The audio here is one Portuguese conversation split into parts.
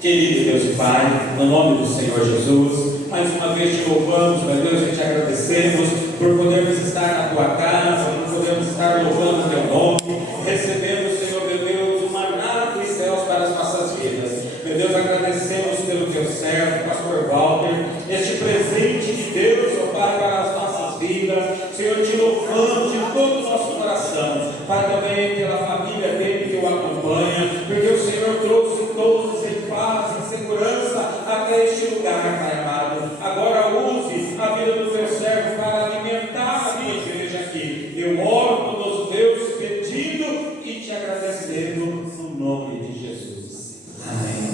Querido Deus e Pai, no nome do Senhor Jesus, mais uma vez te louvamos, meu Deus, e te agradecemos por podermos estar na tua casa, por podermos estar louvando o teu nome, recebendo, Senhor, meu Deus, o maná dos céus para as nossas vidas. Meu Deus, agradecemos pelo teu servo, pastor Walter, este presente de Deus, ó Pai, para as nossas vidas. Senhor, te louvamos de todo o nosso coração, Pai, também pela família dele que o acompanha, porque o Senhor trouxe todos em paz, em segurança, até este lugar, Pai amado. Agora use a vida do teu servo para alimentar a minha igreja aqui. Eu oro, poderoso Deus, pedindo e te agradecendo no nome de Jesus. Amém.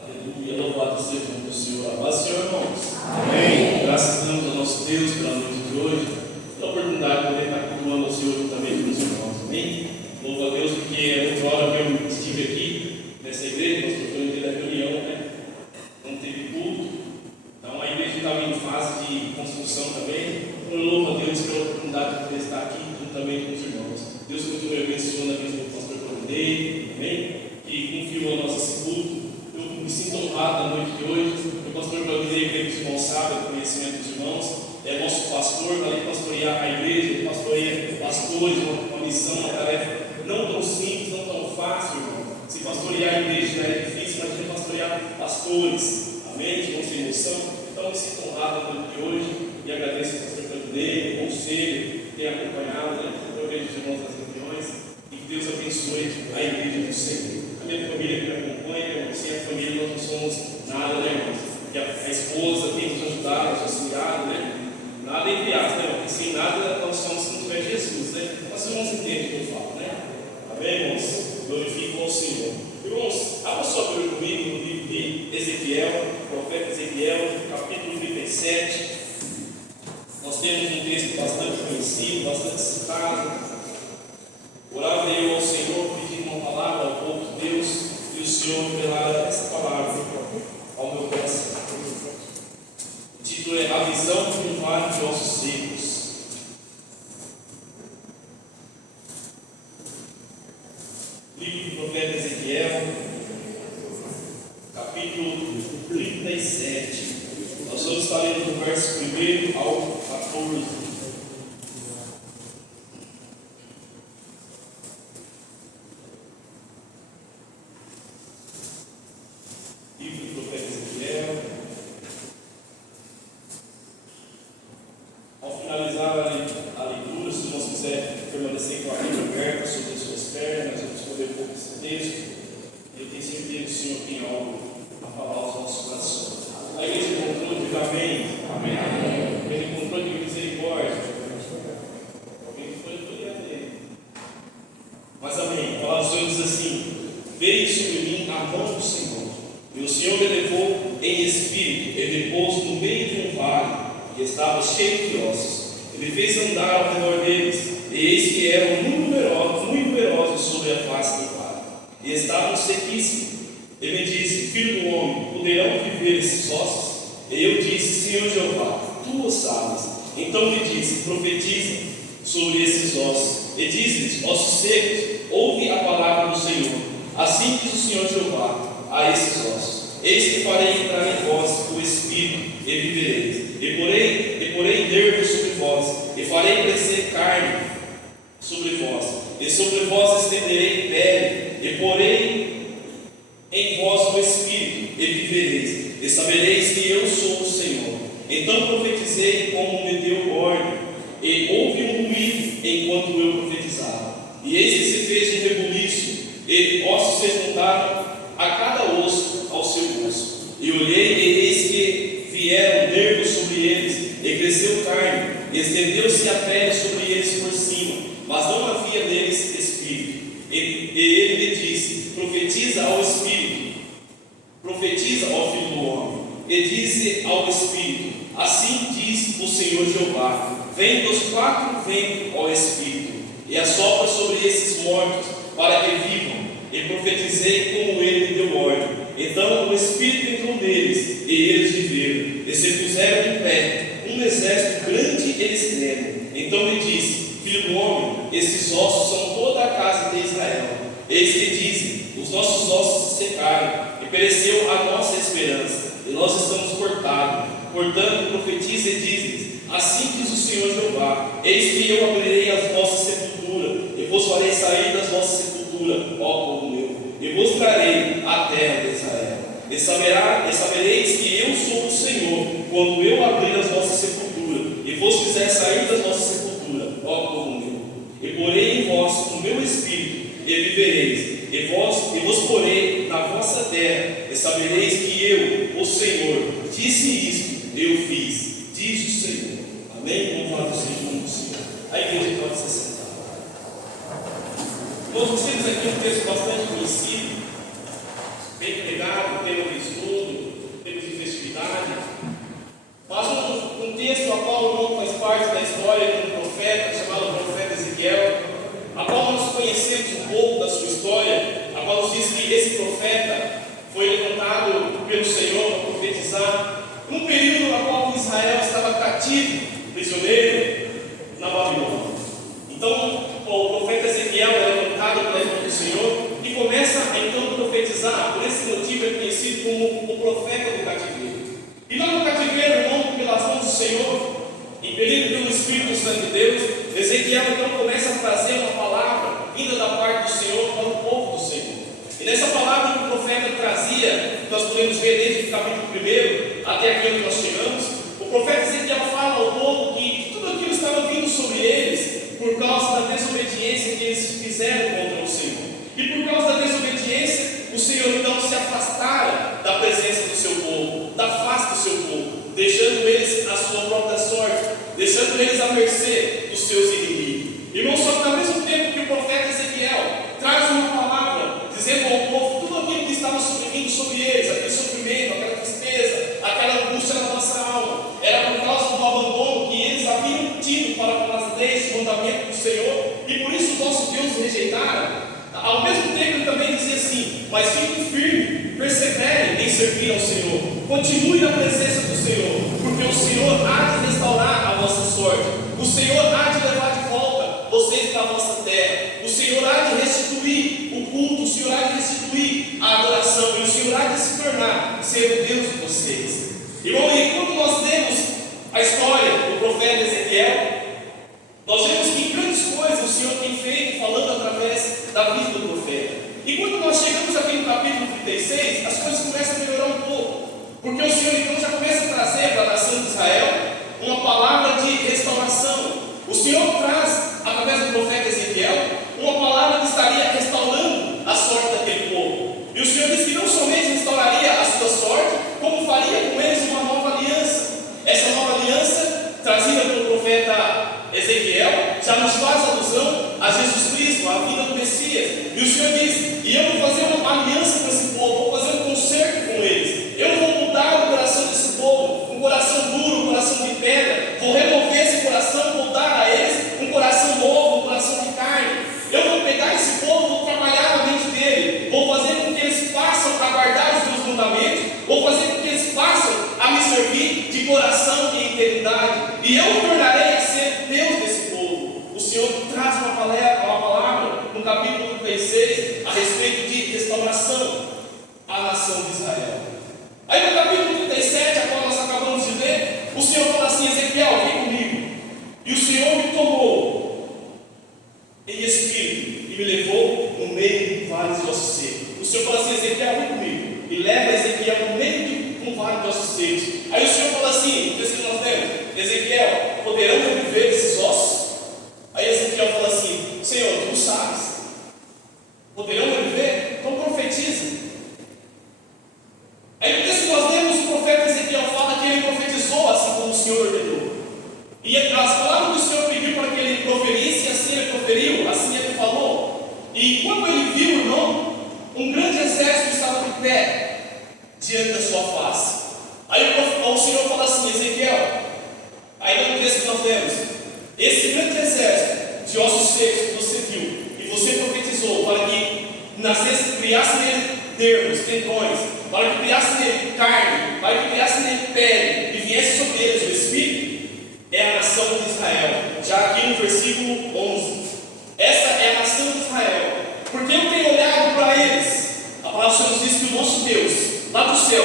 Aleluia, louvado seja o nome do Senhor. Amado Senhor, irmãos. Amém. Graças damos ao nosso Deus pela noite de hoje, pela oportunidade de poder estar cultuando ao Senhor juntamente com os irmãos. Amém. Louvo a Deus, porque outra hora que eu estive aqui nessa igreja, nós foi no dia da reunião, né? Não teve culto. Então a igreja estava em fase de construção também. Então eu louvo a Deus pela oportunidade de poder estar aqui juntamente com os irmãos. Deus continue abençoando a vida do pastor Claudinei, amém? Que confiou a nossa culto. Eu me sinto honrado na noite de hoje. O pastor Claudinei, que é responsável pelo conhecimento dos irmãos, é nosso pastor, além de pastorear a igreja, ele pastoreia pastores, uma missão, uma tarefa não tão simples, não tão fácil, irmão. Se pastorear a igreja já é difícil, imagina pastorear pastores, amém? Que vão ser emoção. Então, eu me sinto honrado na noite de hoje e agradeço ao pastor Claudinei, o conselho que tem acompanhado, né? Eu vejo os irmãos nas reuniões e que Deus abençoe a igreja do Senhor. A minha família que me acompanha, sem a família nós não somos nada, né, irmãos? Porque a esposa tem nos ajudado, nos auxiliado, né? Nada entre aspas, né, irmão? Sem nada nós somos se não tiver Jesus, né? Mas os irmãos entendem o que eu falo, né? Amém, irmãos? Glorifico ao Senhor. Irmãos, abra sua Bíblia comigo no livro de Ezequiel, profeta Ezequiel, capítulo 37. Nós temos um texto bastante conhecido, bastante citado. Orava eu ao Senhor, pedindo uma palavra ao povo de Deus, e o Senhor revelara essa palavra ao meu coração. O título é A Visão de um Vale de Ossos Secos. Livro do profeta Ezequiel, capítulo 37. Nós vamos estar lendo do verso 1 ao 14. Livro do profeta Ezequiel. Ao finalizar a leitura, se nós quiser permanecer com a Bíblia aberta sobre as suas pernas, nós vamos escolher um pouco esse texto. Eu tenho certeza que o Senhor tem algo a falar aos nossos corações. A igreja encontrou, diga amém. Amém. A igreja encontrou de misericórdia. Alguém que foi amém. Mas amém. A palavra do Senhor diz assim: veio sobre mim a mão do Senhor, e o Senhor me levou em espírito, e me pôs no meio de um vale que estava cheio de ossos. Ele fez andar ao redor deles, e eis que eram muito numerosos sobre a face do vale, e estavam sequíssimos. Ele me disse: filho do homem, poderão viver esses ossos? E eu disse: Senhor Jeová, tu o sabes. Então me disse: profetiza sobre esses ossos, e diz-lhes: ossos secos, ouve a palavra do Senhor. Assim diz o Senhor Jeová a esses ossos: eis que farei entrar em vós o Espírito, e vivereis. E porei nervos sobre vós, e farei crescer carne sobre vós, e sobre vós estenderei pele, e porei em vós o Espírito, e vivereis, e sabereis que eu sou o Senhor. Então profetizei como me deu ordem, e houve um ruído enquanto eu profetizava, e eis que se fez um rebuliço, e ossos se juntaram a cada osso ao seu osso. E olhei, e eis que vieram nervos sobre eles, e cresceu carne, e estendeu-se a pele sobre eles por cima, mas não havia neles espírito. E ele me disse: profetiza ao Espírito, profetiza ao Filho do Homem, e disse ao Espírito: assim diz o Senhor Jeová: vem dos quatro ventos ao Espírito, e assopra sobre esses mortos, para que vivam. E profetizei como ele me deu ordem. Então o Espírito entrou neles, e eles viveram, e se puseram em pé, um exército grande e extremo. Então me disse: filho do homem, esses ossos são toda a casa de Israel. Eis que dizem: os nossos secaram, e pereceu a nossa esperança, e nós estamos cortados. Portanto, profetiza e diz-lhes: assim diz o Senhor Jeová: eis que eu abrirei as vossas sepulturas, e vos farei sair das vossas sepulturas, ó povo meu, e vos trarei a terra de Israel. E sabereis que eu sou o Senhor, quando eu abrir as vossas sepulturas, e vos fizer sair das vossas sepulturas, ó povo meu. E porei em vós o meu espírito, e vivereis, e vos porei na vossa terra, e sabereis que eu, o Senhor, disse isto, eu fiz, diz o Senhor. Amém? Vamos falar do Senhor do Senhor. A igreja pode se sentar. Nós temos aqui um texto bastante conhecido, bem pregado, tema de estudo, tema de festividade, mas um texto a qual o irmão faz parte da história de um profeta chamado profeta Ezequiel, a qual nós conhecemos um pouco da sua história, a qual nos diz que esse profeta foi levantado pelo Senhor para profetizar num período na qual Israel estava cativo, prisioneiro, na Babilônia. Então, o profeta Ezequiel é levantado pela mão do Senhor e começa então a profetizar. Por esse motivo é conhecido como o profeta do cativeiro. E lá no cativeiro, irmão, pelas mãos do Senhor, impelido pelo Espírito Santo de Deus, Ezequiel então começa a trazer uma palavra vinda da parte do Senhor para o povo do Senhor. E nessa palavra que o profeta trazia, nós podemos ver desde o capítulo 1 até aqui onde nós chegamos, o profeta Ezequiel fala ao povo que tudo aquilo estava vindo sobre eles por causa da desobediência que eles fizeram contra o Senhor. E por causa da desobediência, o Senhor então se afastara da presença do seu povo, da face do seu povo, deixando eles à sua própria sorte, deixando eles à mercê dos seus inimigos. Irmão, só que ao mesmo tempo que o profeta Ezequiel traz uma palavra, dizendo ao povo tudo aquilo que estava sobrevindo sobre eles, aquele sofrimento, aquela tristeza, aquela angústia na nossa alma, era por causa do abandono que eles haviam tido para com as leis, o mandamento do Senhor, e por isso o nosso Deus rejeitaram. Ao mesmo tempo ele também dizia assim: mas fiquem firmes, perseverem em servir ao Senhor, continue na presença do Senhor, porque o Senhor há de restaurar a vossa sorte, o Senhor há de levar de volta vocês da vossa terra, o Senhor há de restituir o culto, o Senhor há de restituir a adoração, e o Senhor há de se tornar ser o Deus de vocês. Irmão, e quando nós lemos a história do profeta Ezequiel, nós vemos que grandes coisas o Senhor tem feito falando através da vida do profeta. E quando nós chegamos aqui no capítulo 36, as coisas começam a melhorar um pouco, porque o Senhor então já começa a trazer para a nação de Israel uma palavra de restauração. O Senhor traz, através do profeta Ezequiel, uma palavra que estaria restaurando a sorte daquele povo. E o Senhor disse que não somente restauraria a sua sorte, como faria com eles uma nova aliança. Essa nova aliança, trazida pelo profeta Ezequiel, já nos faz alusão a Jesus Cristo, a vida do Messias. E o Senhor diz: e eu vou fazer uma aliança com esse povo, vou fazer um concerto com eles. Eu vou mudar o coração desse povo, um coração duro, um coração de pedra. Vou remover esse coração, vou dar a eles um coração novo, um coração de carne. Eu vou pegar esse povo, vou trabalhar na mente dele, vou fazer com que eles passem a guardar os meus mandamentos, vou fazer com que eles passem a me servir de coração e integridade, e eu me tornarei a ser Deus desse povo. O Senhor traz uma palavra no capítulo 36 a respeito de restauração à nação de Israel. Aí no capítulo 37, a qual nós acabamos de ler, o Senhor fala assim: Ezequiel, vem comigo. E o Senhor me tomou em espírito e me levou no meio de vários de ossos secos. O Senhor fala assim: Ezequiel, vem comigo. E leva Ezequiel no meio de um vale de ossos secos. Aí o Senhor fala assim, o texto que nós lemos: Ezequiel, poderão reviver esses ossos? Aí Ezequiel fala assim: Senhor, tu sabes. Poderão reviver? Então profetiza. Aí no texto que nós lemos, o profeta Ezequiel fala que ele profetizou assim como o Senhor ordenou. E as palavras que o Senhor pediu para que ele proferisse, assim ele proferiu, assim ele falou. E quando ele viu, irmão, um grande exército estava de pé diante da sua face. Aí o Senhor fala assim: Ezequiel, aí no texto que nós lemos, esse grande exército de ossos secos que você viu, e você profetizou para que nascesse, criasse nele nervos, tendões, para que criasse nele carne, para que criasse nele pele, e viesse sobre eles o Espírito, é a nação de Israel. Já aqui no versículo 11, essa é a nação de Israel, porque eu tenho olhado para eles. A palavra do Senhor nos diz lá do céu,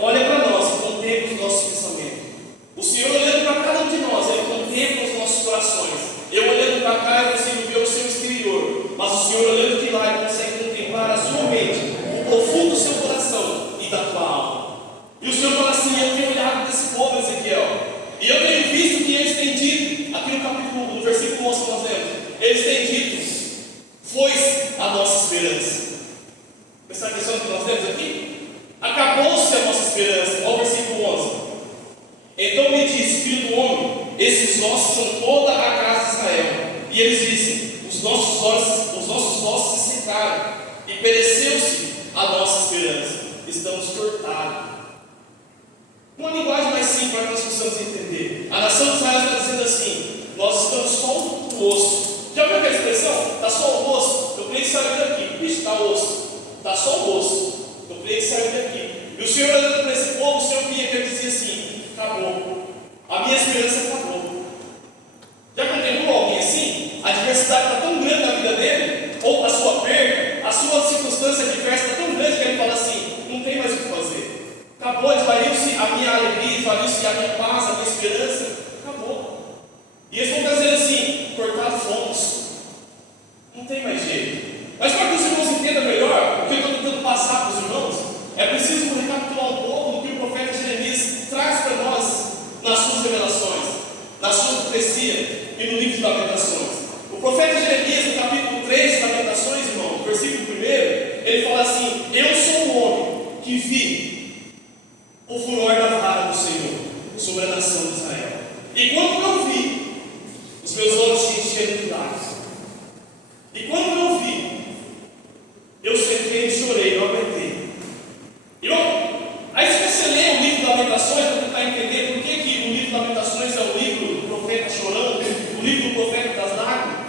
olha para nós e contempla os nossos pensamentos. O Senhor olhando para cada um de nós, Ele contempla os nossos corações. Eu olhando para cá, eu consigo ver o seu exterior, mas o Senhor olhando de lá, Ele consegue contemplar a sua mente, o profundo do seu coração e da tua alma. E o Senhor fala assim: eu tenho olhado para esse povo, Ezequiel, e eu tenho visto que eles têm dito, aqui no capítulo, no versículo 11 que nós lemos, eles têm dito: foi-se a nossa esperança. Presta atenção no que nós lemos aqui? Acabou-se a nossa esperança. Olha o versículo 11. Então me disse: filho do homem, esses ossos são toda a casa de Israel. E eles dizem: os nossos ossos se secaram, e pereceu-se a nossa esperança. Estamos cortados. Uma linguagem mais simples para que nós possamos entender. A nação de Israel está dizendo assim: nós estamos só o osso. Já viu aquela expressão? Está só o osso. Eu creio que saiu daqui. Bicho, está o osso. Está só o osso. Eu creio que saiu daqui. E o Senhor olhando para esse povo, o Senhor via que ele dizia assim: acabou. A minha esperança acabou. Já contemplou alguém assim? A diversidade está tão grande na vida dele, ou a sua perda, a sua circunstância adversa está tão grande que ele fala assim: não tem mais o que fazer. Acabou, esvaiu-se a minha alegria, esvaiu-se a minha paz, a minha esperança. Acabou. E eles vão dizer assim: cortados fomos. Não tem mais jeito. Mas para que os irmãos entendam melhor o que eu estou tentando passar para os irmãos, é preciso recapitular um pouco do que o profeta Jeremias traz para nós nas suas revelações, nas suas profecias e no livro de Lamentações. O profeta Jeremias, no capítulo 3 de Lamentações, irmão, no versículo 1, ele fala assim: eu sou o homem que vi o furor da vara do Senhor sobre a nação de Israel. E quando eu vi, os meus olhos se encheram de lágrimas. E quando eu vi, eu sentei e chorei, não aguentei. Irmão, aí se você lê o livro de Lamentações para tentar entender por que o livro de Lamentações é o livro do profeta chorando, o livro do profeta das lágrimas,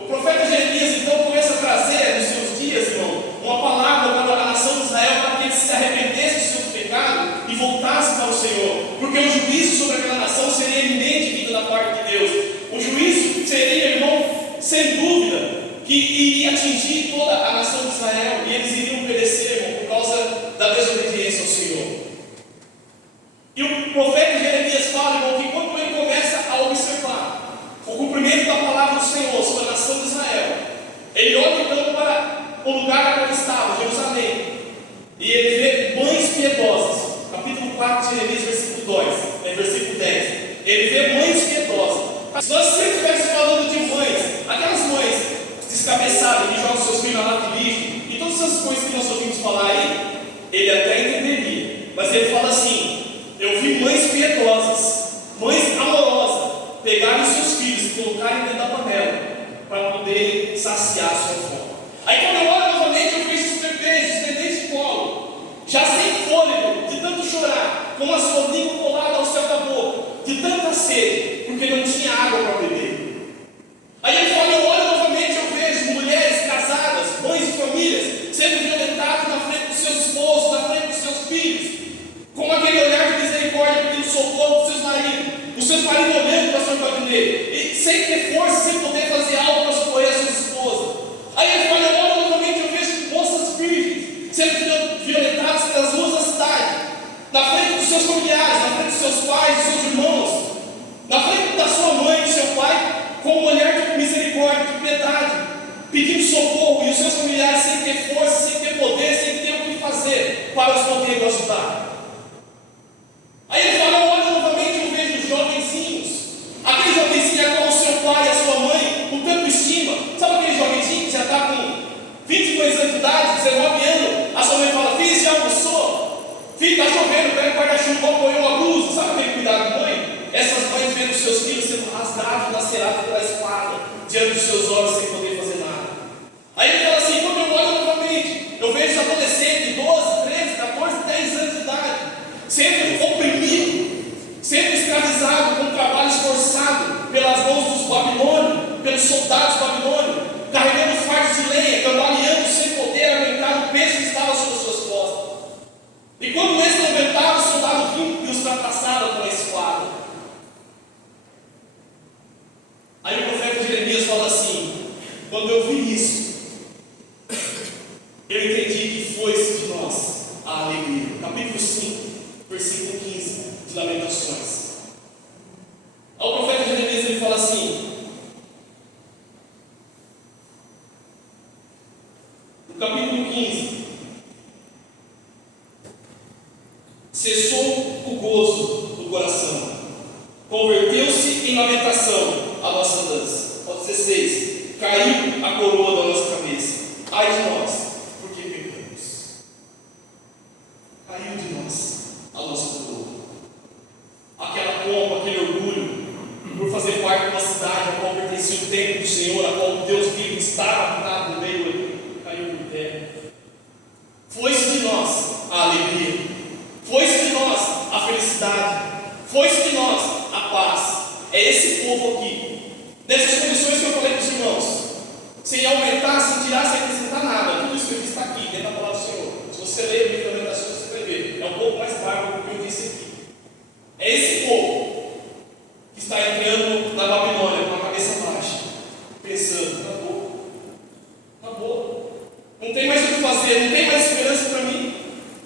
o profeta Jeremias então começa a trazer nos seus dias, irmão, uma palavra para a nação de Israel, para que eles se arrependessem dos seus pecados e voltassem para o Senhor, porque o juízo sobre aquela nação seria iminente vindo da parte de Deus. O juízo seria, irmão, sem dúvida, que iria atingir toda a nação de Israel, e eles iriam perecer, irmão, por causa da desobediência ao Senhor. E o profeta Jeremias fala, irmão, que quando ele começa a observar o cumprimento da palavra do Senhor sobre a nação de Israel, ele olha então para o lugar onde estava, Jerusalém, e ele vê mães piedosas. Capítulo 4 de Jeremias, versículo 10. Ele vê mães piedosas. Se nós sempre estivéssemos falando de mães, aquelas mães descabeçadas que jogam seus filhos na lata de lixo, e todas essas coisas que nós ouvimos falar aí, ele até entenderia. Mas ele fala assim: eu vi mães piedosas, mães amorosas, pegarem seus filhos e colocarem dentro da panela para poderem saciar a sua fome. Aí quando eu olho novamente, eu vejo os bebês, os bebês de colo, já sem fôlego, de tanto chorar, com a sua língua colada ao céu da boca, de tanta sede, porque não tinha água para beber. Aí ele fala: eu olho novamente, eu vejo mulheres casadas, mães de famílias, sendo violentadas na frente dos seus esposos, na frente dos seus filhos, com aquele olhar de misericórdia, pedindo socorro dos seus maridos, os seus maridos olhando para o seu Valdinei, e sem ter força, sem poder fazer algo para socorrer as suas esposas. Aí ele fala: eu olho novamente, eu vejo moças virgens sendo violentadas pelas ruas da cidade, na frente dos seus familiares, na frente dos seus pais, dos seus irmãos, na frente da sua mãe, do seu pai, com um olhar de misericórdia, de piedade, pedindo socorro, e os seus familiares sem ter força, sem ter poder, sem ter o que fazer para os poderem ajudar. Aí ele fala: eu olho novamente, eu vejo os jovenzinhos, aquele jovenzinho a qual o seu pai e a sua mãe com tanto estima. Sabe aquele jovenzinho que já está com 22 anos de idade, 19 anos, a sua mãe fala: filho, já almoçou? Filho, está chovendo, pega o guarda-chuva, apoiou a blusa. Sabe aquele cuidado de mãe? Essas mães vendo os seus filhos sendo rasgados, lacerados pela espada, diante dos seus olhos, sem poder fazer nada. Aí ele fala assim: quando eu olho novamente, eu vejo adolescentes de 12, 13, 14, 10 anos de idade, sendo oprimido, sendo escravizado com trabalho esforçado pelas mãos dos babilônios, pelos soldados babilônios, carregando fardos de lenha, cambaleando sem poder aguentar o peso que estava sobre as suas costas. E quando eles não aguentavam, o soldado vinha e os trapassavam com a espada. versículo 15 de Lamentações. Ao profeta Jeremias ele fala assim, no capítulo 15: cessou o gozo do coração, converteu-se em lamentação a nossa dança. Ao 16: caiu a coroa da nossa cabeça. Ai de nós, porque pecamos. Caiu de nós a nossa coroa. Aquela pompa, aquele orgulho, por fazer parte de uma cidade a qual pertencia o templo do Senhor, a qual Deus vivo estava habitado no meio ali, caiu por terra. Foi-se de nós a alegria, foi-se de nós a felicidade, foi-se de nós a paz. É esse povo aqui, nessas condições que eu falei para os irmãos, sem aumentar, sem tirar, sem acrescentar nada. Tudo isso que eu disse está aqui, dentro da palavra do Senhor. Se você ler o livro da Lamentações, você vai ver. É um pouco mais bárbaro do que eu disse aqui. É esse povo que está entrando na Babilônia com a cabeça baixa, pensando: acabou, acabou, não tem mais o que fazer, não tem mais esperança para mim,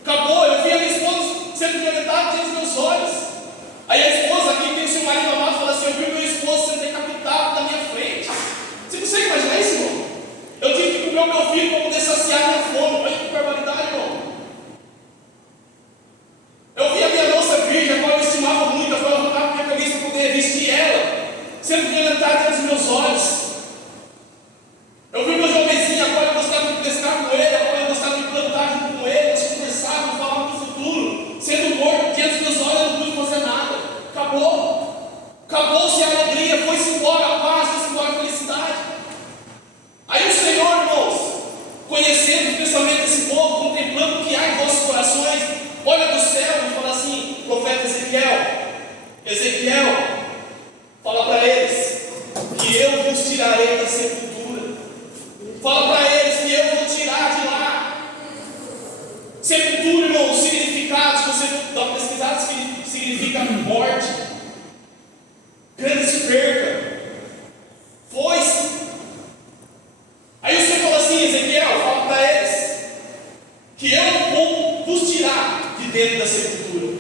acabou. Eu vi a minha esposa sendo violentada diante dos meus olhos. Aí a esposa, aqui tem o seu marido amado, fala assim: eu vi meu esposo sendo decapitado na minha frente. Você consegue imaginar isso, irmão? Eu tive que comer o meu filho para poder saciar minha fome. Olha que barbaridade, irmão. Eu vi a minha moça virgem, a qual eu estimava muito, a qual eu arrancava minha camisa para poder vestir ela, sendo violentada diante dos meus olhos. Eu vi o meu jovenzinho, a qual eu gostava de pescar com ele, a qual eu gostava de plantar junto com ele, nós conversávamos, falávamos do futuro, sendo morto diante dos meus olhos, eu não pude fazer nada. Acabou. Acabou-se a alegria, foi-se embora a paz, foi-se embora a felicidade. Aí o Senhor, irmãos, conhecendo o pensamento desse povo, contemplando o que há em vossos corações, olha do céu e fala assim: profeta Ezequiel, fala para eles que eu vos tirarei da sepultura. Fala para eles que eu vou tirar de lá. Sepultura, irmão, os significados, você dá uma pesquisada, significa morte, grande perca, foi-se. Aí o Senhor fala assim: Ezequiel, fala para eles que eu vou vos tirar de dentro da sepultura.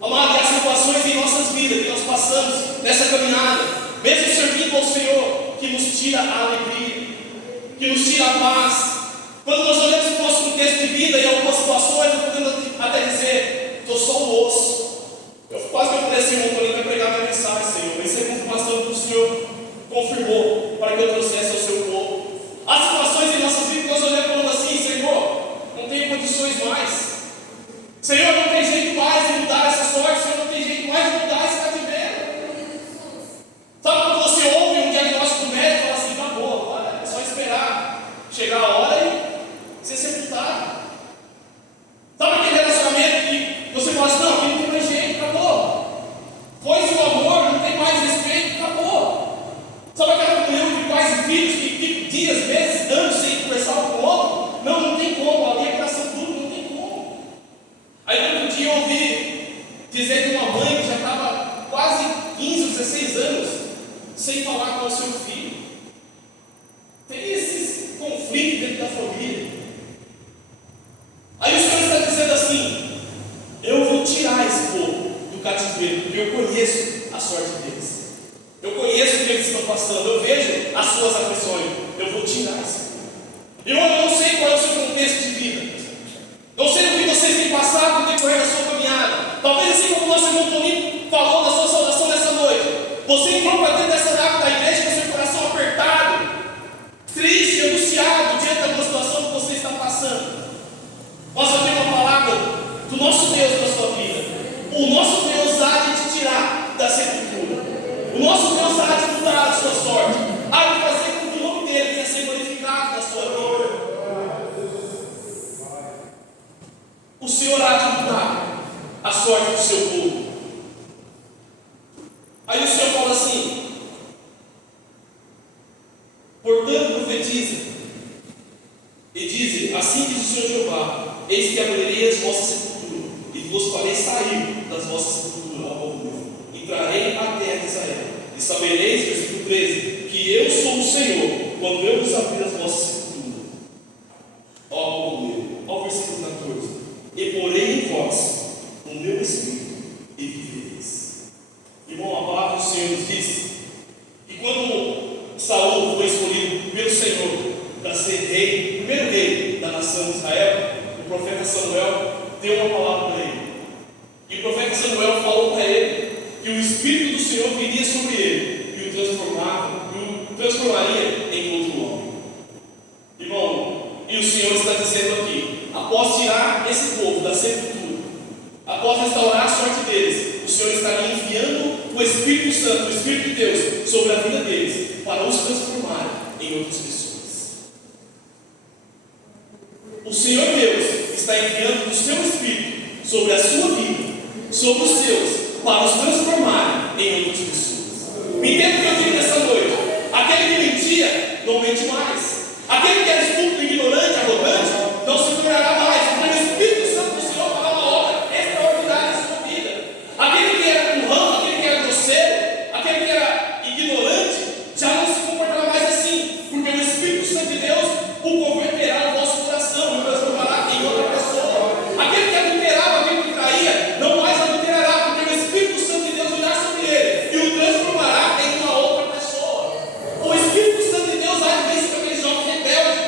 Amado, há situações em nossas vidas que nós passamos nessa caminhada, mesmo servindo ao Senhor, que nos tira a alegria, que nos tira a paz. Quando nós olhamos para o nosso contexto de vida e algumas situações, nós podemos até dizer: estou só o osso. Eu quase que eu falei assim: irmão, ele vai pregar minha mensagem, Senhor. Mas isso é confirmação que o Senhor confirmou para que eu trouxesse ao seu povo. Há situações em nossas vidas que nós olhamos falando assim: Senhor, não tenho condições mais. Senhor, não tem jeito mais de mudar essa sorte. Senhor, não tem jeito mais de mudar esse cativeiro. Sabe quando você ouve um diagnóstico médico e fala assim: acabou, agora é só esperar chegar a hora e ser sepultado. Sabe aquele relacionamento que você fala assim: não, aqui não tem mais jeito, acabou. Foi-se o amor, não tem mais respeito, acabou. Sabe aquela comunhão de pais e filhos que ficam dias, meses, anos sem conversar um com o outro? Não tem como, ali é coração duro, não tem como. Aí outro dia eu ouvi dizer de uma mãe que já estava quase 15 ou 16 anos sem falar com o seu filho. Tem esses conflitos dentro da família. Aí o Senhor está dizendo assim: eu vou tirar esse povo do cativeiro, porque eu conheço a sorte deles. Eu conheço o que eles estão passando, eu vejo as suas aflições. Eu vou tirar esse povo. Eu não sei qual é o seu contexto de vida. Não sei o que vocês têm passado no decorrer da sua caminhada. Talvez assim como o nosso irmão Toninho falou na sua saudação nessa noite, você entrou para dentro dessa água da igreja com seu coração apertado, triste, angustiado diante da situação que você está passando. Nós vamos ter uma palavra do nosso Deus na sua vida. O nosso Deus há de te tirar da sepultura. O nosso Deus há de mudar a sua sorte. Há de fazer com que o nome dele venha a ser glorificado na sua vida. O Senhor há de mudar a sorte do seu povo. Aí o Senhor fala assim: portanto profetiza e dize: assim diz o Senhor Jeová, eis que abrirei as vossas sepulturas e vos farei sair das vossas sepulturas, ó povo meu, e trarei a terra de Israel. E sabereis, versículo 13, que eu sou o Senhor, quando eu vos abrir as vossas sepulturas, ó povo meu. Ó o versículo 14: e porei em vós ser rei, o primeiro rei da nação de Israel, o profeta Samuel deu uma palavra para ele. E o profeta Samuel falou para ele que o Espírito do Senhor viria sobre ele e o transformaria em outro homem. Irmão, e o Senhor está dizendo aqui, após tirar esse povo da sepultura, após restaurar a sorte deles, o Senhor estaria enviando o Espírito Santo, o Espírito de Deus, sobre a vida deles, para os transformar em outras pessoas. O Senhor Deus está enviando o seu Espírito sobre a sua vida, sobre os seus, para os transformar em outras pessoas. Me entenda o que eu digo nessa noite. Aquele que mentia, não mente mais. Aquele que era estúpido, ignorante, arrogante, não se tornará mais, porque o Espírito Santo do Senhor fará uma obra extraordinária em sua vida. Aquele que era currão, aquele que era grosseiro, aquele que era ignorante, já não se comportará mais assim, porque o Espírito Santo de Deus o converterá no vosso coração, o transformará em outra pessoa. Aquele que adulterava, aquele que traía, não mais adulterará, porque o Espírito Santo de Deus virá sobre ele e o transformará em uma outra pessoa. O Espírito Santo de Deus age sobre aquele jovem rebelde,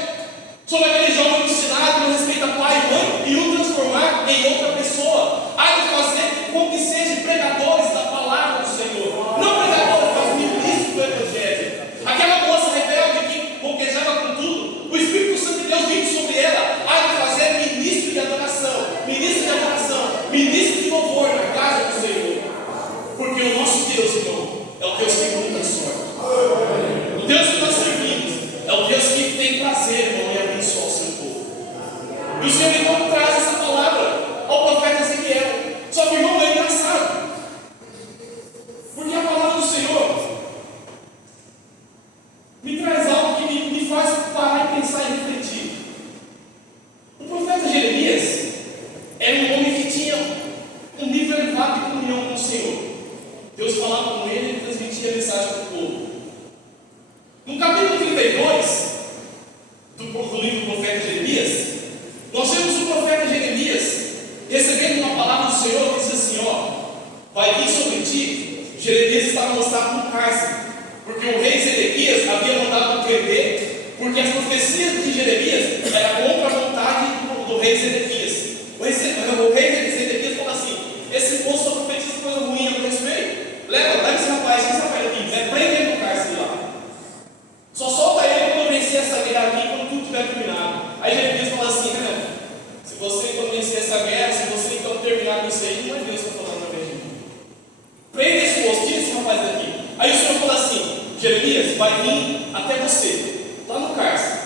sobre aquele jovem obstinado que não respeita pai e mãe, e o transformar em outra pessoa. Há de fazer com que sejam pregadores da palavra do Senhor, não pregadores, mas ministros do Evangelho. Aquela moça rebelde que boquejava com tudo, o Espírito Santo de Deus vindo sobre ela, há de fazer ministro de adoração, ministro de louvor na casa do Senhor. Porque o nosso Deus, irmão, é o Deus que muda a sorte. O Deus que nós servimos é o Deus que tem prazer, irmão, em abençoar o seu povo. E o Senhor então traz essa palavra ao profeta Ezequiel. Só que, irmão, é engraçado, porque a palavra do Senhor me traz algo que me faz parar e pensar e refletir. O profeta Jeremias era um homem que tinha um nível elevado de comunhão com o Senhor. Deus falava com ele e transmitia a mensagem para o povo. No capítulo 32 do livro do profeta Jeremias, nós vemos o profeta Jeremias recebendo uma palavra do Senhor que diz assim: vai vir sobre ti. Jeremias estava lançado no cárcere, porque o rei Zedequias havia mandado prender, porque as profecias de Jeremias eram contra a vontade do rei Zedequias. O rei Zedequias falou assim: esse moço só profetiza coisa ruim a meu respeito. Leva esse rapaz aqui, prende ele no cárcere lá. Só solta ele quando eu vencer essa guerra aqui, quando tudo estiver terminado. Aí Jeremias fala assim: se você quando vencer essa guerra, se você então terminar com isso aí, não é Deus que está falando através de mim. Prende esse moço, tira esse rapaz daqui. Aí o Senhor fala assim: Jeremias, vai vir até você, lá no cárcere,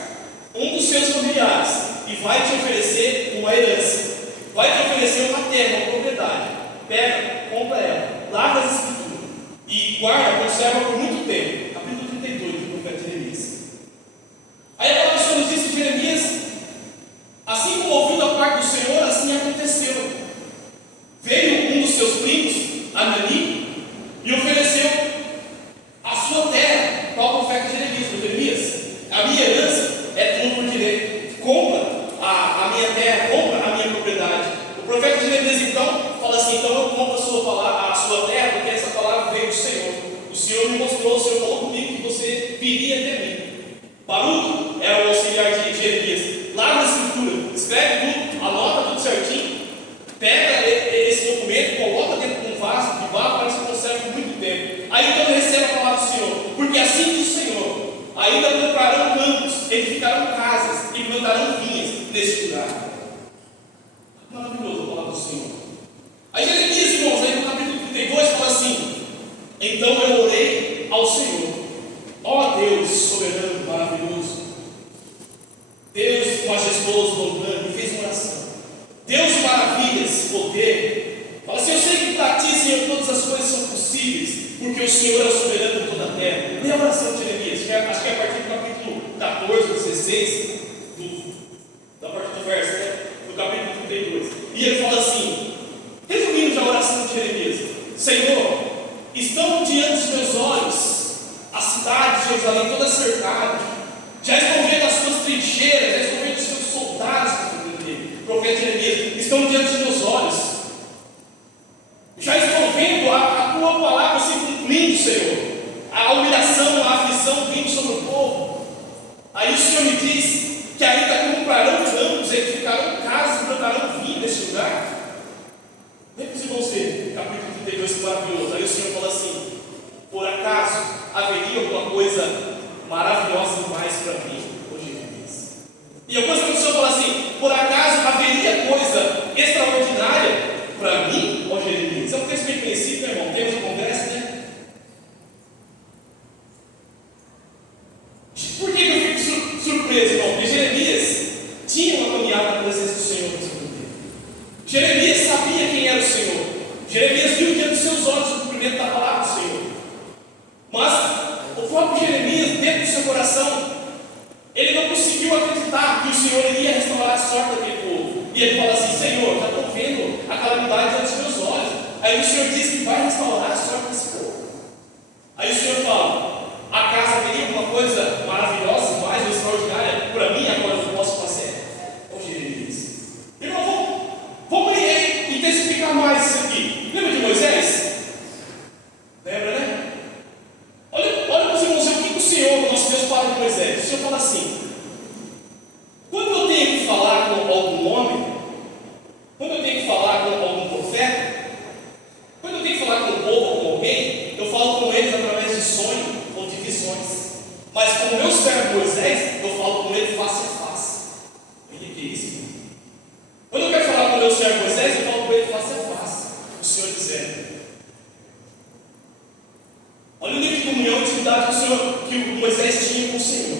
um dos seus familiares, e vai te oferecer uma herança, vai te oferecer uma terra, uma propriedade. Pega, compra ela, larga as escrituras e guarda, conserva por muito tempo. Capítulo 32 do profeta Jeremias. Aí a palavra do Senhor nos diz que Jeremias, assim como ouviu da parte do Senhor, assim aconteceu. Veio um dos seus primos, Anani, e ofereceu a sua terra para o profeta Jeremias. A minha herança é tua por direito. Compra a minha terra, compra a minha propriedade. O profeta Jeremias então fala assim: então eu compro a sua terra, porque essa palavra veio do Senhor. O Senhor me mostrou, o Senhor falou comigo que você viria até mim. Baruque era o auxiliar de Jeremias. Lá na escritura, escreve tudo, anota tudo certinho, pega esse documento, coloca dentro de um vaso, de barro, para que se conserve por muito tempo. Aí então ele recebe a palavra do Senhor, porque assim diz o Senhor: ainda comprarão campos, edificarão casas e plantarão vinhas neste lugar. Maravilhoso a palavra do Senhor. Aí Jeremias, irmãos, aí no capítulo 32 fala assim: então eu orei ao Senhor, ó Deus soberano, maravilhoso, Deus majestoso, longânimo, e fez uma oração. Deus de maravilhas, poder. Fala assim: eu sei que para ti, Senhor, todas as coisas são possíveis, porque o Senhor é o soberano de toda a terra. Lê a oração de Jeremias, acho que é a partir do capítulo 14, 16, da parte do verso, do capítulo 32. E ele fala assim, resumindo já a oração de Jeremias: Senhor, estão diante dos meus olhos a cidade de Jerusalém toda cercada, já estão vendo as suas trincheiras, já estão vendo os seus soldados. Profeta Jeremias, estão diante dos meus olhos, já estou vendo a tua palavra se cumprindo, Senhor, a humilhação, a aflição vindo sobre o povo. Aí o Senhor me diz: darão vinho neste lugar? Vem para os irmãos ver, capítulo 32, que maravilhoso. Aí o Senhor fala assim: por acaso haveria alguma coisa maravilhosa demais para mim, ô Jeremias? E eu gosto quando o Senhor fala assim: por acaso haveria coisa extraordinária para mim, ó Jeremias? É um texto bem conhecido, meu irmão. Temos uma conversa, né? Por que eu fico surpreso, irmão? Porque Jeremias tinha uma caminhada na presença do Senhor no seu tempo. Jeremias sabia quem era o Senhor. Jeremias viu diante dos seus olhos o cumprimento da palavra do Senhor. Mas o próprio Jeremias, dentro do seu coração, ele não conseguiu acreditar que o Senhor iria restaurar a sorte daquele povo. E ele fala assim: Senhor, já estou vendo a calamidade diante dos meus olhos. Aí o Senhor diz que vai restaurar a sorte desse povo. Aí o Senhor fala: acaso haveria alguma coisa maravilhosa, mais ou extraordinária para mim agora que eu posso fazer? Ô Jeremias, irmão, vamos intensificar mais isso aqui. Lembra de Moisés? Lembra, né? Olha meus irmãos, o que o Senhor, nosso Deus, fala de Moisés. O Senhor fala assim: quando eu tenho que falar com algum homem, quando eu tenho que falar com algum profeta, quando eu tenho que falar com o povo ou com alguém, eu falo com eles através de sonho ou de visões. Mas com o meu servo Moisés, eu falo com ele face a face. O que é isso, irmão? Quando eu quero falar com o meu servo Moisés, eu falo com ele face a face. O Senhor dizendo: olha o nível de comunhão e intimidade que o Moisés tinha com o Senhor.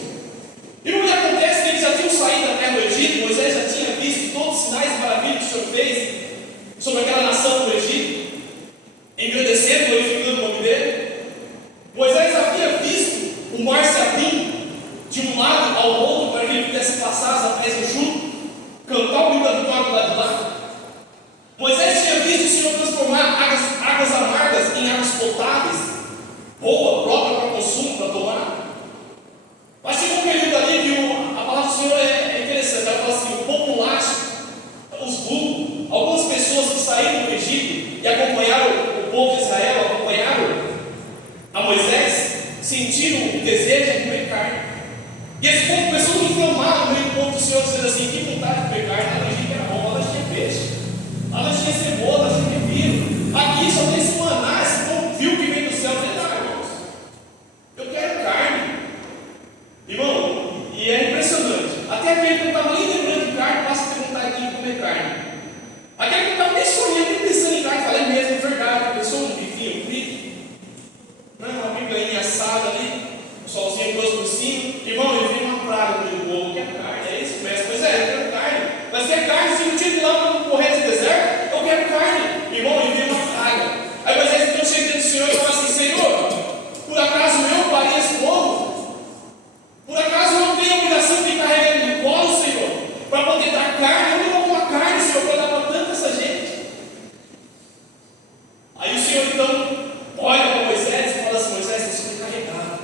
E o que acontece é que eles já tinham saído da terra do Egito. Moisés já tinha visto todos os sinais e maravilhas que o Senhor fez sobre aquela nação do Egito, engrandecendo, glorificando o nome dele. Moisés havia visto o mar se abrindo de um lado ao outro para que ele pudesse passar as pés enxutos, cantar o hino da vitória do lado de lá. Moisés tinha visto o Senhor transformar águas amargas em águas potáveis, boa, própria para consumo, para tomar. Mas chegou um período ali que a palavra do Senhor é interessante. Ela fala assim: o populacho, os vulgos, algumas pessoas que saíram do Egito e acompanharam o povo de Israel, acompanharam a Moisés, sentiram o desejo de comer carne. E esse povo começou a inflamar no meio do povo do Senhor, dizendo assim: que vontade de comer carne. Lá no Egito era bom, lá tinha peixe, lá tinha cebola, lá tinha pepino. Aqui só tem esse maná, esse povo viu que vem do céu. Eu quero carne, irmão. E é impressionante, até aquele que não estava nem lembrando de carne passa a ter vontade de comer carne. Aquele que não estava nem sonhando, nem pensando em carne, fala: é mesmo, é verdade. Pensou no bifinho, uma bigainha assada ali, um solzinho grosso por cima. Irmão, ele vem uma praga no meio do povo: quer carne? É isso mesmo? Pois é, eu quero carne. Mas quer carne? Se eu tiro lá para correr esse deserto, eu quero carne. Irmão, ele vem uma praga. Aí Moisés então chega diante do Senhor e fala assim: Senhor, por acaso eu parei esse povo? Por acaso eu não tenho a obrigação de carregar ele no colo, Senhor, para poder dar carne? Eu não vou uma carne, Senhor, para dar para tanta essa gente. Aí o Senhor então olha para Moisés e fala assim: Moisés, está sobrecarregado.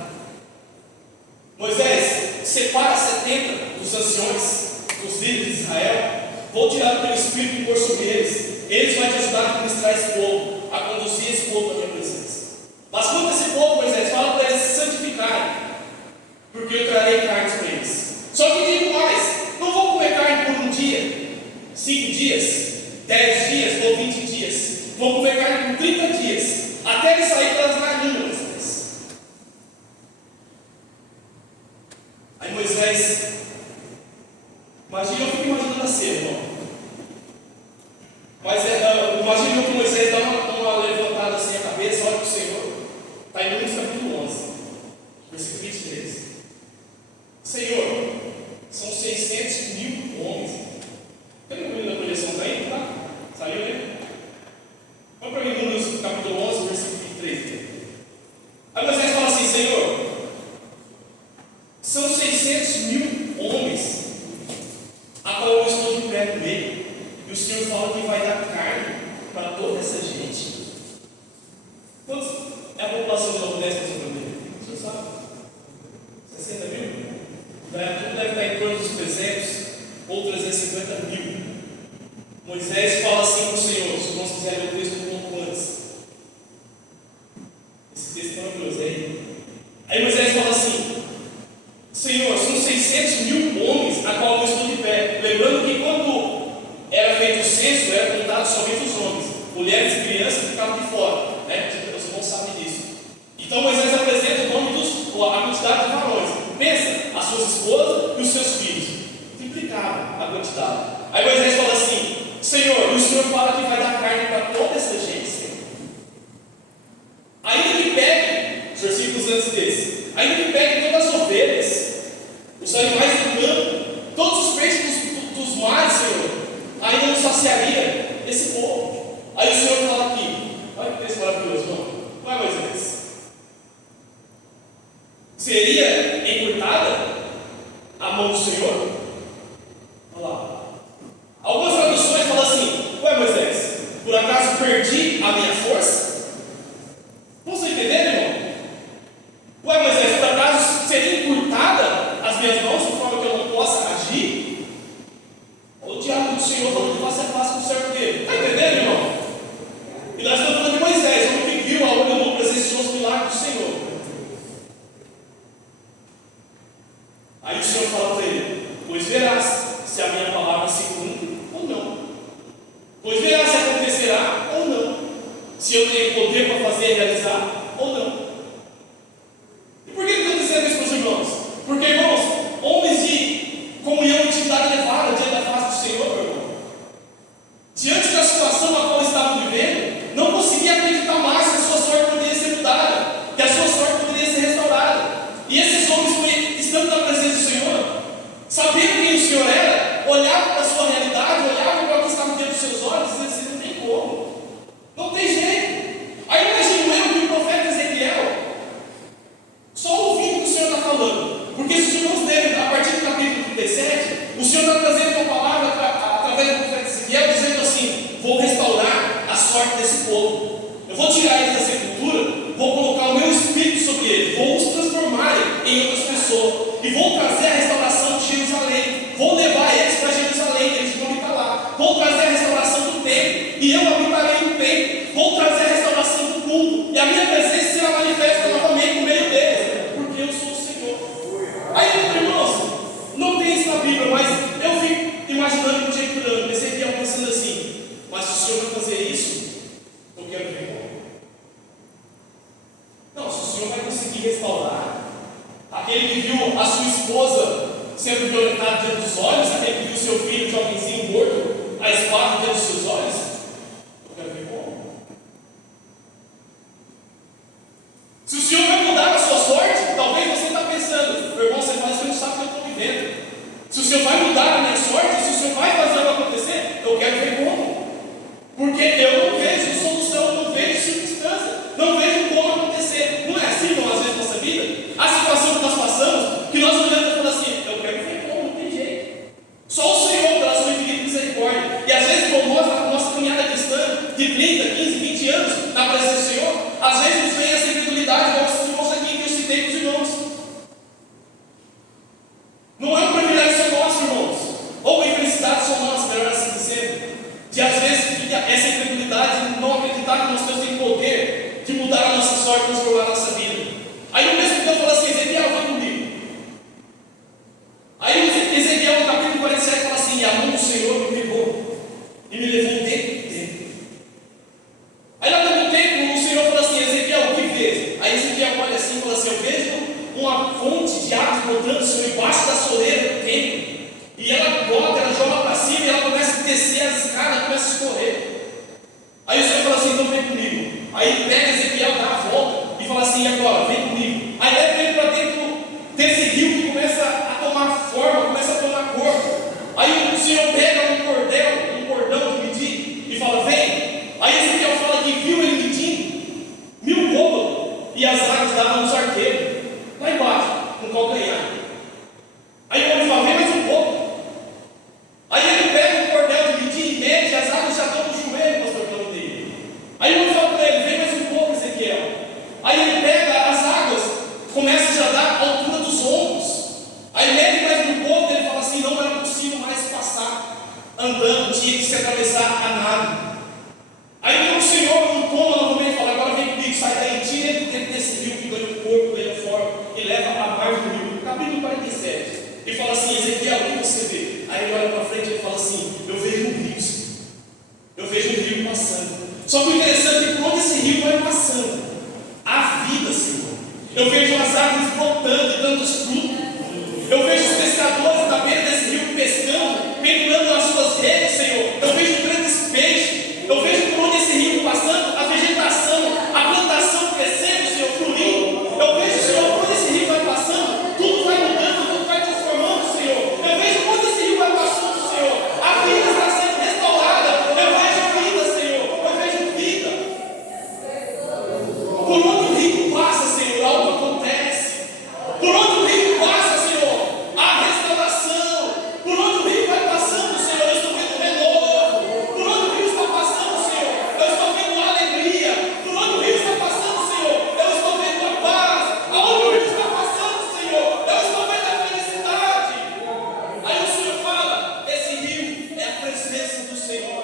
Moisés, separa 70 dos anciões, dos líderes de Israel. Vou tirar o teu espírito e pôr sobre eles. Eles vão te ajudar a administrar esse povo, a conduzir esse povo para a minha presença. Mas quanto a esse povo, Moisés, fala para eles se santificarem, porque eu trarei carnes para eles. Só que digo mais: não vou comer carne por um dia, 5 dias, 10 dias ou 20 dias. Vou comer carne por 30 dias, até ele sair pelas narinas. Aí Moisés, eu fico imaginando a cena, irmão. Mas imagina que Moisés dá uma levantada assim a cabeça, olha para o Senhor. Está em Números capítulo 11, versículo 23. Senhor, são 600 mil homens. Tem um número da projeção está aí? Tá? Saiu, né? Vamos para mim, Números capítulo 11, versículo 23. Aí Moisés fala assim: Senhor, são 600 mil homens a qual eu estou de pé no meio, e o Senhor fala que vai dar carne para toda essa gente. Quantos é a população de Novo Décimo Segundo? O senhor sabe? 60 mil? Tudo deve estar em torno dos 300 ou 350 mil. Moisés fala assim para o Senhor, se nós quisermos o texto um pouco antes. Esse texto é maravilhoso, aí Moisés fala assim: Senhor, são 600 mil homens a qual eu estou de pé. Lembrando que quando era ficava de fora, né? Os irmãos sabem disso. Então Moisés apresenta o nome a quantidade de varões. Pensa, as suas esposas e os seus filhos. Triplicava a quantidade. Aí Moisés fala assim: Senhor, e o Senhor fala que vai dar carne para toda essa gente, Senhor. Ainda que pegue, os versículos antes desse, ainda que pegue todas as ovelhas, os animais do campo, todos os peixes dos mares, Senhor, ainda não saciaria esse povo. Aí o Senhor fala aqui, olha que texto maravilhoso, não? Vai, Moisés. Seria encurtada a mão do Senhor? Olha lá. Algumas traduções falam assim: ué, Moisés, por acaso perdi a minha força? Você entendendo, irmão? Ué, Moisés, por acaso seria encurtada as minhas mãos de forma que eu não possa agir? Olha o diálogo do Senhor falando face a face com o servo dele. Está entendendo, irmão? E nós estamos falando de Moisés, o homem que viu a olho nu presenciou os milagres do Senhor. Aí o Senhor fala para ele: pois verás se a minha palavra se cumpre ou não. Pois verás se acontecerá ou não. Se eu tenho poder para fazer e realizar ou não. E por que eu estou dizendo isso para os irmãos? Porque, irmãos, homens de comunhão e intimidade elevada diante da face do Senhor, meu irmão, diante da situação na qual estavam vivendo, não conseguia acreditar mais que a sua sorte poderia ser mudada, que a sua sorte poderia ser restaurada. E esses homens, estando na presença do Senhor, sabendo quem o Senhor era, olhavam para a sua realidade, olhavam para o que estava diante dos seus olhos e diziam assim: não tem como, não tem jeito. Aí imagino eu que o profeta Ezequiel, só ouvindo o que o Senhor está falando, porque se os irmãos dele, a partir do capítulo 37, o Senhor está trazendo uma palavra através do profeta Ezequiel, dizendo assim: vou restaurar a sorte desse povo, eu vou tirar eles da sepultura, vou colocar o meu espírito sobre eles, vou os transformar em outras pessoas, e vou trazer a restauração de Jerusalém, vou levar eles para Jerusalém, eles vão habitar lá, vou trazer a restauração do templo, e eu habitarei no templo, vou trazer a restauração do culto, e a minha presença será manifesta novamente no meio deles, porque eu sou o Senhor. Aí, irmãos, não tem isso na Bíblia, mas eu fico imaginando o dia curando, Ezequiel pensando assim: mas se o Senhor vai fazer isso, eu quero ver como. Não, se o Senhor vai conseguir restaurar aquele que viu a sua esposa sendo violentada diante dos olhos, aquele que viu seu filho jovenzinho morto, a espada diante dos seus olhos, eu quero ver como. Se o Senhor vai mudar a sua sorte, talvez você está pensando: meu irmão, você fala isso, você não sabe o que eu estou vivendo. Se o Senhor vai mudar a minha sorte, se o Senhor vai fazer algo acontecer, eu quero ver como. Porque eu não vejo solução, não vejo circunstância, não vejo como acontecer. Não é assim, irmão, às vezes na nossa vida? A situação que nós passamos, que nós olhamos e falamos assim: eu quero ver como, não tem jeito. Só o Senhor, pela sua infinita misericórdia. E às vezes, como nós, na nossa caminhada cristã, de 30, 15, 20 anos, na presença do Senhor, às vezes nos vem essa incredulidade, igual esses irmãos aqui que eu citei para os irmãos. Não é um privilégio só nosso, irmãos, ou a infelicidade só nossa, melhor assim dizendo, de às vezes fica essa incredulidade de não acreditar que nós Deus tem poder de mudar a nossa sorte, transformar a nossa vida. Aí o mesmo Deus fala assim: Ezequiel, vem comigo. Aí Ezequiel, no capítulo 47, fala assim: e a mão do Senhor me pegou e me levou dentro do templo. Aí lá dentro do templo, o Senhor fala assim: Ezequiel, o que vês? Aí Ezequiel olha assim e fala assim: eu vejo uma fonte de água brotando, Senhor, embaixo da soleira do templo. E ela brota, ela joga para cima e ela começa a descer as escadas, começa a escorrer. Aí o Senhor fala assim: então vem comigo. Aí pega Ezequiel, dá a volta e fala assim: e agora, vem comigo. Aí leva ele para dentro desse rio que começa a tomar forma, começa a tomar corpo. Aí o Senhor pega um cordão de medir e fala: vem. Aí Ezequiel fala que viu ele medindo 1000 côvados e as águas davam nos arqueiros, lá embaixo, com calcanhar. Aí o homem fala: vem mais um pouco. Aí ele pega um cordel de medir e mede, as águas já estão no joelho, pastor Claudio dele. Aí o homem fala para ele: vem mais um pouco, Ezequiel. Aí ele pega as águas, começa já a dar a altura dos ombros. Aí mede mais um pouco, ele fala assim: não era possível mais passar andando, tinha que se atravessar a nada. Aí então o Senhor não toma novamente e fala: agora vem comigo, sai daí, tira ele dentro desse rio que ganha o corpo, ganha a forma e leva a margem do rio. Capítulo 47. E fala assim: Ezequiel, o que você vê? Aí ele olha para frente e fala assim: eu vejo um rio, eu vejo um rio passando. Só que o interessante é que por onde esse rio vai passando, a vida, Senhor. Eu vejo as árvores brotando e dando frutos. Eu vejo os pescadores da beira desse rio pescando, pendurando as suas redes, Senhor. Eu vejo grandes peixes. Eu vejo por onde esse rio passando, a vegetação, a plantação crescendo, Senhor, florindo. Eu vejo, Senhor, por onde esse rio vai passando, tudo vai mudando, tudo vai transformando, Senhor. Eu vejo por onde esse rio vai passando, Senhor, a vida está sendo restaurada. Eu vejo vida, Senhor, eu vejo vida. Por onde o rio passa, Senhor, algo acontece. Por onde o rio passa, Senhor, a restauração. Por onde o rio vai passando, Senhor, eu estou vendo renovo. Por onde o rio está passando, Senhor, eu estou vendo alegria. Por onde o rio está passando, Senhor, eu estou vendo a paz. Aonde o rio está passando, Senhor, eu estou vendo a felicidade. Aí o Senhor fala, esse rio é a presença do Senhor.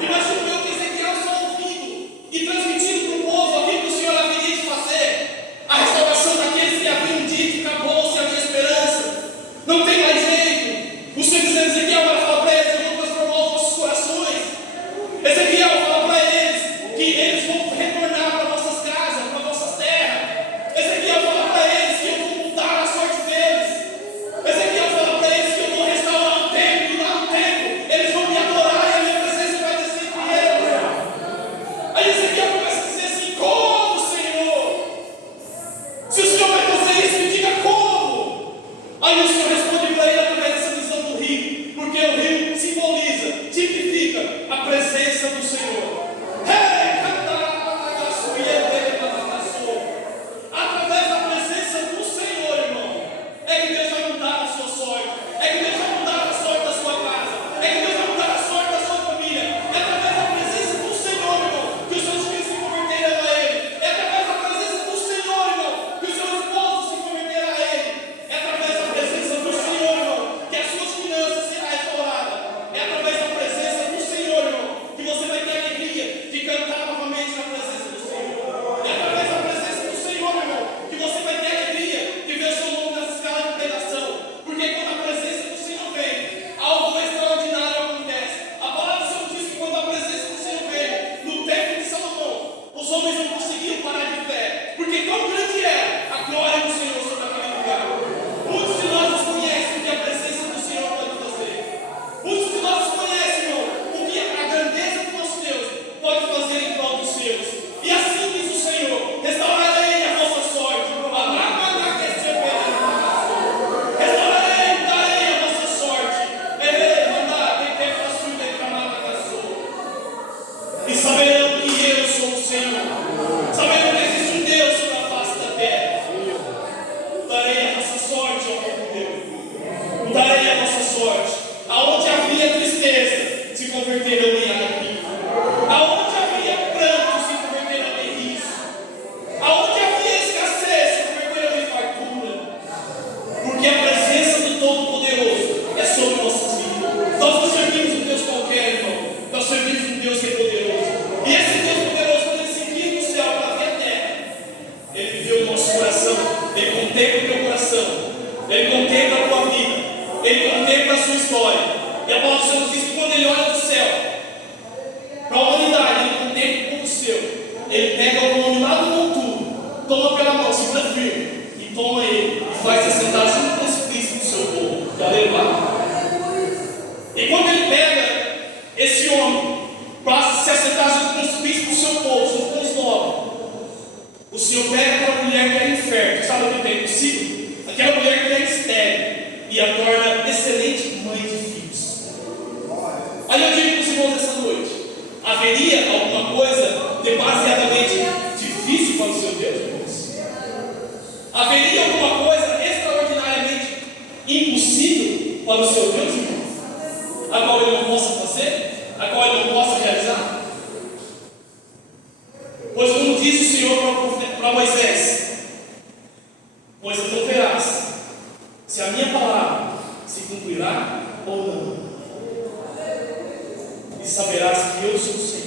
Imagina eu que Ezequiel só ouvindo e transmitindo para o povo aquilo que o Senhor haveria de fazer. A restauração daqueles que haviam dito, acabou-se a minha esperança. Não tem mais jeito. O Senhor dizendo, Ezequiel vai falar para eles, eu vou transformar os vossos corações. Ezequiel fala para eles que eles vão retornar para vossas casas, para vossas terras. Ezequiel fala para eles que eu vou mudar a sorte deles. Ezequiel fala para eles que eu vou restaurar o templo, e lá no templo eles vão me adorar e a minha presença vai descer entre eles. Aí Ezequiel começa a dizer assim, como, Senhor? Se o Senhor vai fazer isso, me diga como. Aí o Senhor responde para ele através dessa visão do rio, porque o rio simboliza, tipifica a presença do Senhor. Através da presença do Senhor, irmão, é que Deus vai mudar a sua sorte, é que Deus vai mudar a sorte da sua casa, é que Deus vai mudar a sorte da sua família. É através da presença do Senhor, irmão, que os seus filhos se converterão a Ele. É através da presença do Senhor, irmão, que o seu esposo se converterá a Ele. É através da presença do Senhor, irmão, que as suas finanças serão restauradas. É através da presença do Senhor, irmão, que você vai ter alegria de cantar novamente na presença do Senhor. É através da presença do Senhor, irmão, que você vai ter alegria de ver o seu nome nessa escala de pregação. Porque quando a presença do Senhor vem, algo extraordinário acontece. A palavra do Senhor diz que quando a presença do Senhor veio, no templo de Salomão, os homens não conseguiam parar de pé, porque tão grande é a glória do Senhor sobre aquele lugar. Muitos de nós desconhecem o que a presença do Senhor pode fazer. Muitos de nós desconhecem, irmão, o que a grandeza do nosso Deus pode fazer em prol dos seus. E assim diz o Senhor, restaurarei a vossa sorte. Restaurarei, darei a vossa sorte. E saberão que eu sou o Senhor. Saberão que existe um Deus sobre a face da terra. Darei a vossa sorte, ó povo meu. Darei a vossa sorte. Aonde havia tristeza, se converterão em alegria. Aonde havia pranto, se converterão em riso. Aonde havia escassez, se converterão em fartura. Porque a presença do Todo-Poderoso é sobre nossas vidas. Nós não servimos um Deus qualquer, irmão. Nós servimos um Deus que é poderoso. E esse Deus poderoso, quando Ele se inclina no céu para ver a terra, Ele vê o nosso coração, Ele contempla o teu coração, Ele contempla a tua vida, Ele contempla a sua história. E a palavra do Senhor diz que quando Ele olha do céu para a humanidade, Ele contempla o povo seu. Ele pega o homem lá do monturo, toma pela mão, segura firme, e toma ele, e faz se sentar junto com os príncipes do seu povo. Já levar. E quando Ele pega esse homem para se assentar junto com os príncipes do seu povo, junto com os nobres, o Senhor pega aquela mulher que era infértil, sabe o que tem consigo? Aquela mulher que era estéril, e a torna excelente mãe de filhos. Aí eu digo para os irmãos essa noite: haveria alguma coisa demasiadamente difícil para o seu Deus, irmãos? Haveria alguma coisa extraordinariamente impossível para o seu Deus, irmãos? A qual Ele não possa fazer? A qual Ele não possa realizar? Pois como diz o Senhor para Moisés: pois então verás se a minha palavra se cumprirá ou não, e saberás que eu sou o Senhor.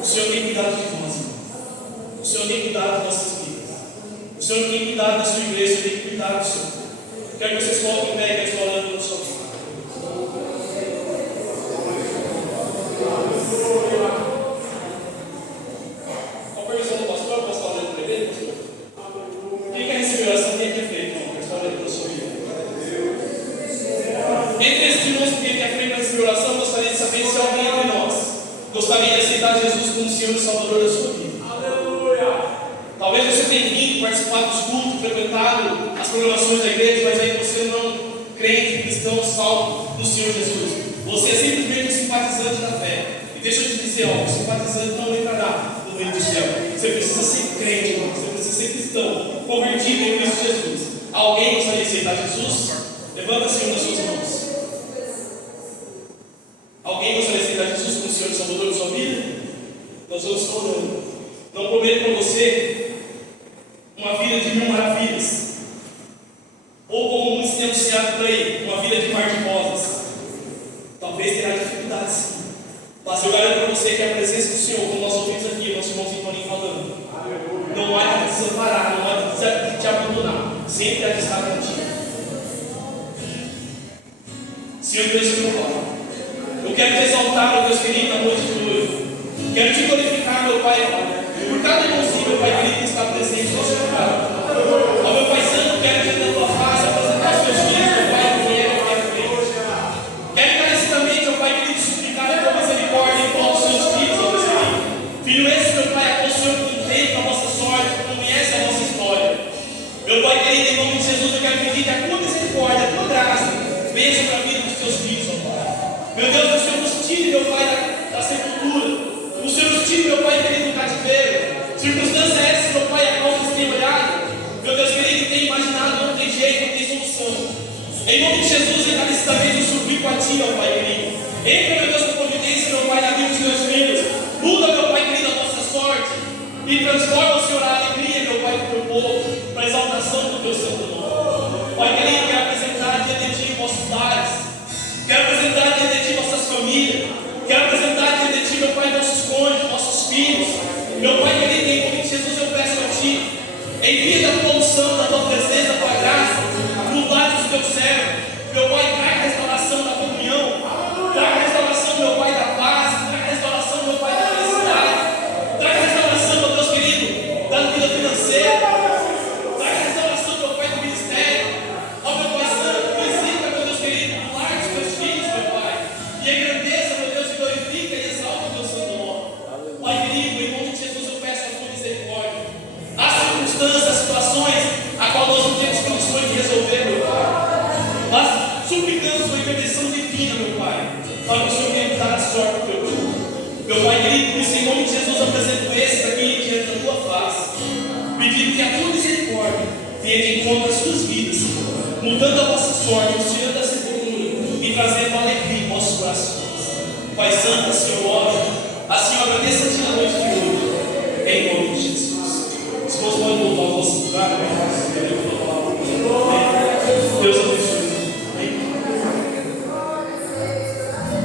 O Senhor tem cuidado de nós, irmãos. O Senhor tem cuidado das nossas vidas. O Senhor tem cuidado da sua igreja. O Senhor tem cuidado do Senhor. Quero que vocês coloquem em pé e estão orando pelo seu filho. gostaria de aceitar Jesus como Senhor e Salvador da sua vida. Talvez você tenha vindo participar dos cultos, frequentado as programações da igreja, mas aí você não é crente, cristão, salvo do Senhor Jesus. Você é simplesmente um simpatizante da fé. E deixa eu te dizer, o simpatizante não entrará no reino do céu. Você precisa ser crente, irmão. Você precisa ser cristão, convertido em Cristo Jesus. Alguém gostaria de aceitar Jesus? Levanta, Senhor, nas suas mãos. Alguém gostaria de aceitar Jesus como Senhor e Salvador da sua vida? Nós vamos estar orando. Não prometo para você uma vida de 1000 maravilhas, ou como muitos têm anunciado por aí, uma vida de mar de rosas. Talvez terá dificuldade sim, mas eu garanto para você que a presença do Senhor, como nós ouvimos aqui, nosso irmãozinho Toninho falando, não há de te desamparar, não há de te abandonar, sempre há de estar contigo. Senhor Deus e meu Pai, eu quero te exaltar, meu Deus querido, na noite de hoje. Quero te glorificar, meu Pai, por cada irmãozinho, meu Pai querido, que está presente no seu lugar. Ó meu Pai Santo, quero diante da tua face apresentar os teus filhos, meu Pai, que vieram aqui à frente. Quero encarecidamente, meu Pai querido, suplicar a tua misericórdia em prol dos seus filhos, ó Deus querido. Filho esse, meu Pai, é o Senhor que entende a nossa sorte, que conhece a nossa história. Meu Pai querido, em nome de Jesus, eu quero pedir que a tua misericórdia, a tua graça, venha sobre a vida dos teus filhos, ó Pai. Meu Deus, o Senhor nos tire, meu Pai, da sepultura. O Senhor nos tire, meu Pai querido, do cativeiro. Circunstância é essa, meu Pai, a qual eles têm olhado. Meu Deus querido, que tem imaginado, não tem jeito, não tem solução. Em nome de Jesus, encarecidamente eu suplico a Ti, meu Pai querido. Entra, meu Deus, com providência, meu Pai, na vida dos meus filhos. Muda, meu Pai querido, a nossa sorte. E transforma, Senhor, a alegria, meu Pai, do teu povo, para a exaltação do teu santo nome. Pai querido, quero apresentar diante de Ti nossos lares. Quero apresentar diante de Ti nossas famílias. Quero apresentar diante de Ti, meu Pai, nossos cônjuges, nossos filhos. Meu Pai querido, em nome de Jesus, eu peço a Ti, envia da tua unção, da tua presença, da tua graça, no lar dos teus servos. Meu Pai, traga a restauração da comunhão, traga a restauração, meu Pai, da paz, traga a restauração, meu Pai, da felicidade, traga a restauração, meu Deus querido, da vida financeira, traga a restauração, meu Pai, do ministério. Ó meu Pai Santo, visita, meu Deus querido, no lar dos teus filhos, meu Pai, e engrandeça, meu Deus, e glorifica e exalta o teu santo nome. Pai querido, em nome de Jesus, eu peço a tua misericórdia. Há circunstâncias, situações a qual nós não temos condições de resolver, meu Pai. Mas suplicamos uma intervenção divina, meu Pai, para que o Senhor venha nos dar a sorte do teu povo. Meu Pai querido, por isso, em nome de Jesus, apresento esses aqui diante da tua face, pedindo que a tua misericórdia venha de encontro às suas vidas, mudando a vossa sorte,